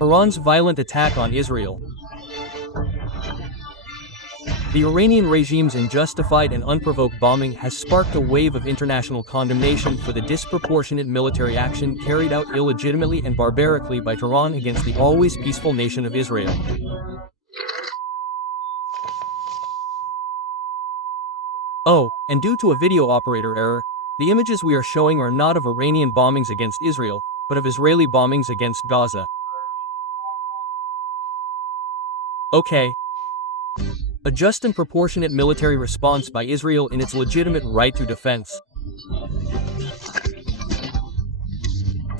Iran's violent attack on Israel. The Iranian regime's unjustified and unprovoked bombing has sparked a wave of international condemnation for the disproportionate military action carried out illegitimately and barbarically by Tehran against the always peaceful nation of Israel. Oh, and due to a video operator error, the images we are showing are not of Iranian bombings against Israel, but of Israeli bombings against Gaza. Okay. A just and proportionate military response by Israel in its legitimate right to defense.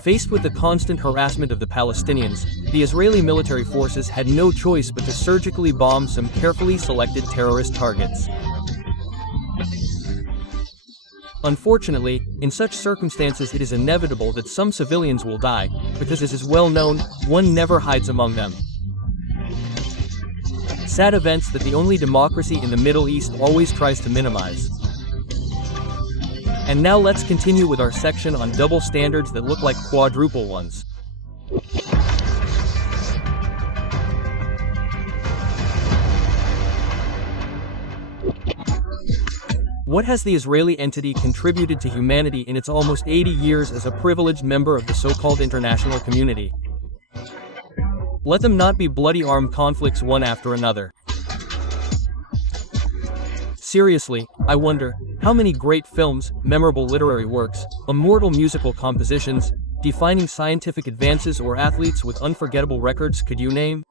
Faced with the constant harassment of the Palestinians, the Israeli military forces had no choice but to surgically bomb some carefully selected terrorist targets. Unfortunately, in such circumstances it is inevitable that some civilians will die, because as is well known, one never hides among them. Sad events that the only democracy in the Middle East always tries to minimize. And now let's continue with our section on double standards that look like quadruple ones. What has the Israeli entity contributed to humanity in its almost 80 years as a privileged member of the so-called international community? Let them not be bloody armed conflicts one after another. Seriously, I wonder, how many great films, memorable literary works, immortal musical compositions, defining scientific advances or athletes with unforgettable records could you name?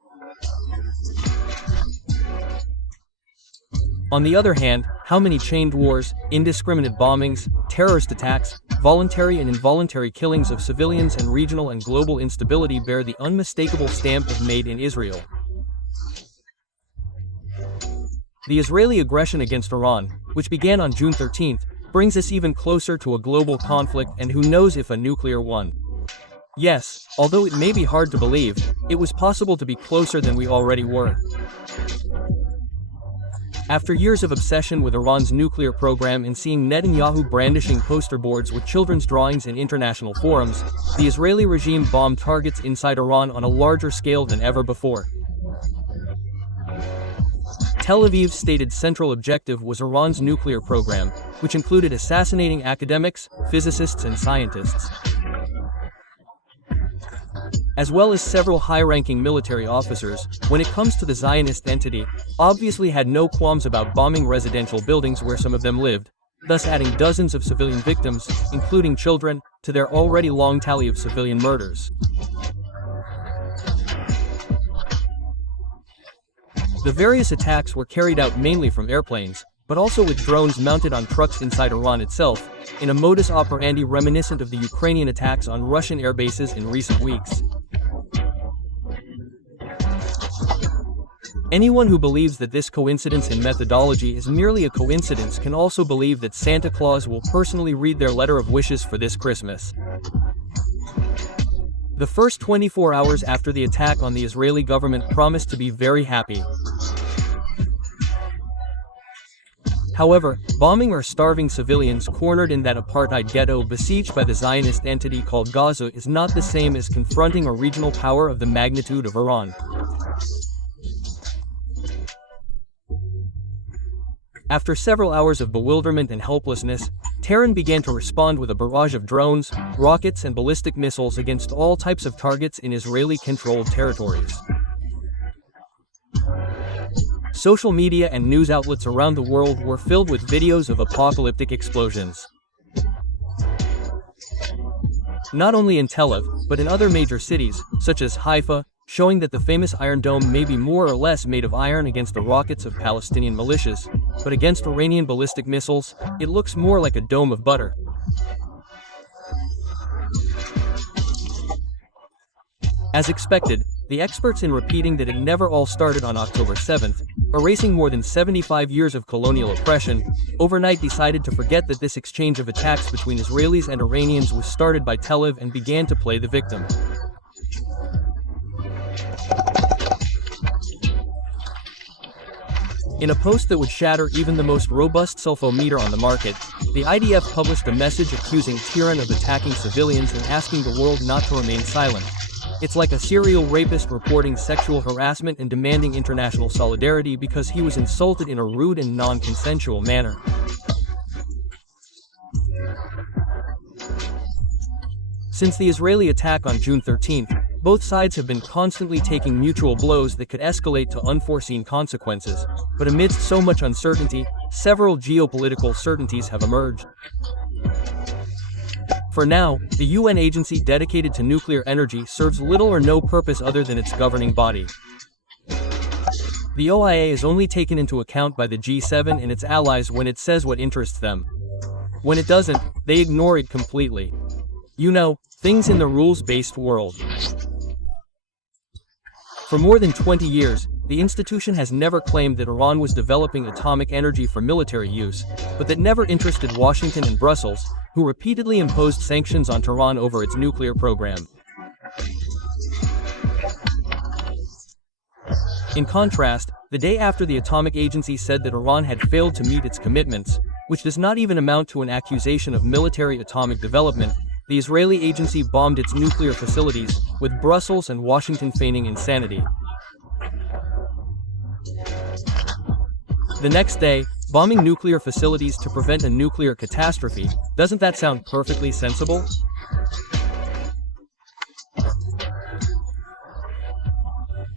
On the other hand, how many chained wars, indiscriminate bombings, terrorist attacks, voluntary and involuntary killings of civilians and regional and global instability bear the unmistakable stamp of Made in Israel? The Israeli aggression against Iran, which began on June 13th, brings us even closer to a global conflict, and who knows if a nuclear one. Yes, although it may be hard to believe, it was possible to be closer than we already were. After years of obsession with Iran's nuclear program and seeing Netanyahu brandishing poster boards with children's drawings in international forums, the Israeli regime bombed targets inside Iran on a larger scale than ever before. Tel Aviv's stated central objective was Iran's nuclear program, which included assassinating academics, physicists and scientists, as well as several high-ranking military officers. When it comes to the Zionist entity, obviously had no qualms about bombing residential buildings where some of them lived, thus adding dozens of civilian victims, including children, to their already long tally of civilian murders. The various attacks were carried out mainly from airplanes, but also with drones mounted on trucks inside Iran itself, in a modus operandi reminiscent of the Ukrainian attacks on Russian air bases in recent weeks. Anyone who believes that this coincidence in methodology is merely a coincidence can also believe that Santa Claus will personally read their letter of wishes for this Christmas. The first 24 hours after the attack on the Israeli government promised to be very happy. However, bombing or starving civilians cornered in that apartheid ghetto besieged by the Zionist entity called Gaza is not the same as confronting a regional power of the magnitude of Iran. After several hours of bewilderment and helplessness, Tehran began to respond with a barrage of drones, rockets and ballistic missiles against all types of targets in Israeli-controlled territories. Social media and news outlets around the world were filled with videos of apocalyptic explosions. Not only in Tel Aviv, but in other major cities, such as Haifa, showing that the famous Iron Dome may be more or less made of iron against the rockets of Palestinian militias, but against Iranian ballistic missiles, it looks more like a dome of butter. As expected, the experts in repeating that it never all started on October 7th, erasing more than 75 years of colonial oppression, overnight decided to forget that this exchange of attacks between Israelis and Iranians was started by Tel Aviv and began to play the victim. In a post that would shatter even the most robust sulfometer on the market, the IDF published a message accusing Tehran of attacking civilians and asking the world not to remain silent. It's like a serial rapist reporting sexual harassment and demanding international solidarity because he was insulted in a rude and non-consensual manner. Since the Israeli attack on June 13, both sides have been constantly taking mutual blows that could escalate to unforeseen consequences, but amidst so much uncertainty, several geopolitical certainties have emerged. For now, the UN agency dedicated to nuclear energy serves little or no purpose other than its governing body. The OIA is only taken into account by the G7 and its allies when it says what interests them. When it doesn't, they ignore it completely. You know, things in the rules-based world. For more than 20 years, the institution has never claimed that Iran was developing atomic energy for military use, but that never interested Washington and Brussels, who repeatedly imposed sanctions on Tehran over its nuclear program. In contrast, the day after the Atomic Agency said that Iran had failed to meet its commitments, which does not even amount to an accusation of military atomic development, the Israeli agency bombed its nuclear facilities, with Brussels and Washington feigning insanity. The next day, bombing nuclear facilities to prevent a nuclear catastrophe, doesn't that sound perfectly sensible?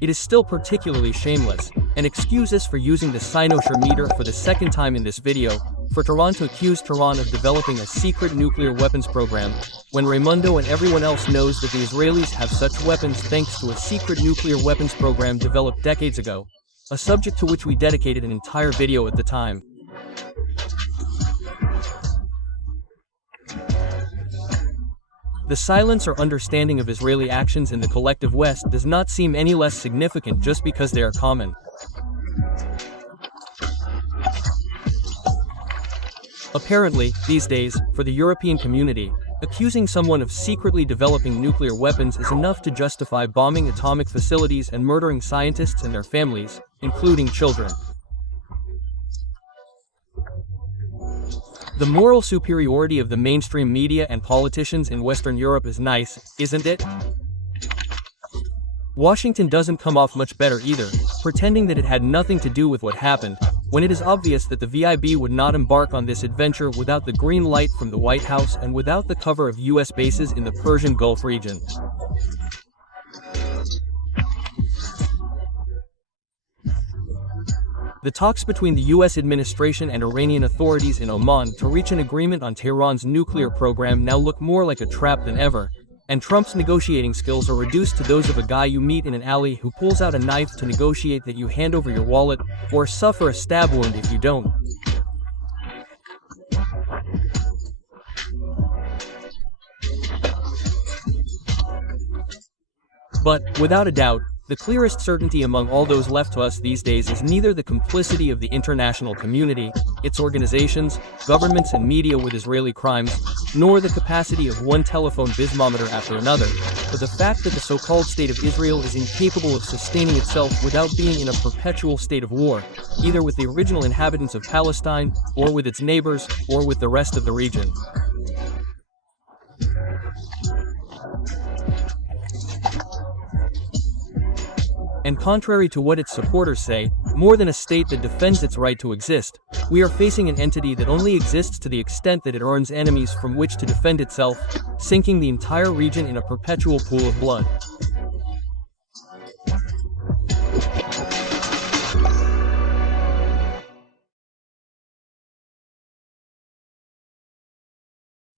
It is still particularly shameless, and excuse us for using the cynosure meter for the second time in this video, for Tehran to accuse Tehran of developing a secret nuclear weapons program, when Raimundo and everyone else knows that the Israelis have such weapons thanks to a secret nuclear weapons program developed decades ago, a subject to which we dedicated an entire video at the time. The silence or understanding of Israeli actions in the collective West does not seem any less significant just because they are common. Apparently, these days, for the European community, accusing someone of secretly developing nuclear weapons is enough to justify bombing atomic facilities and murdering scientists and their families, including children. The moral superiority of the mainstream media and politicians in Western Europe is nice, isn't it? Washington doesn't come off much better either, pretending that it had nothing to do with what happened, when it is obvious that the VIB would not embark on this adventure without the green light from the White House and without the cover of US bases in the Persian Gulf region. The talks between the US administration and Iranian authorities in Oman to reach an agreement on Tehran's nuclear program now look more like a trap than ever, and Trump's negotiating skills are reduced to those of a guy you meet in an alley who pulls out a knife to negotiate that you hand over your wallet, or suffer a stab wound if you don't. But, without a doubt, the clearest certainty among all those left to us these days is neither the complicity of the international community, its organizations, governments and media with Israeli crimes, nor the capacity of one telephone bismometer after another, but the fact that the so-called State of Israel is incapable of sustaining itself without being in a perpetual state of war, either with the original inhabitants of Palestine, or with its neighbors, or with the rest of the region. And contrary to what its supporters say, more than a state that defends its right to exist, we are facing an entity that only exists to the extent that it earns enemies from which to defend itself, sinking the entire region in a perpetual pool of blood.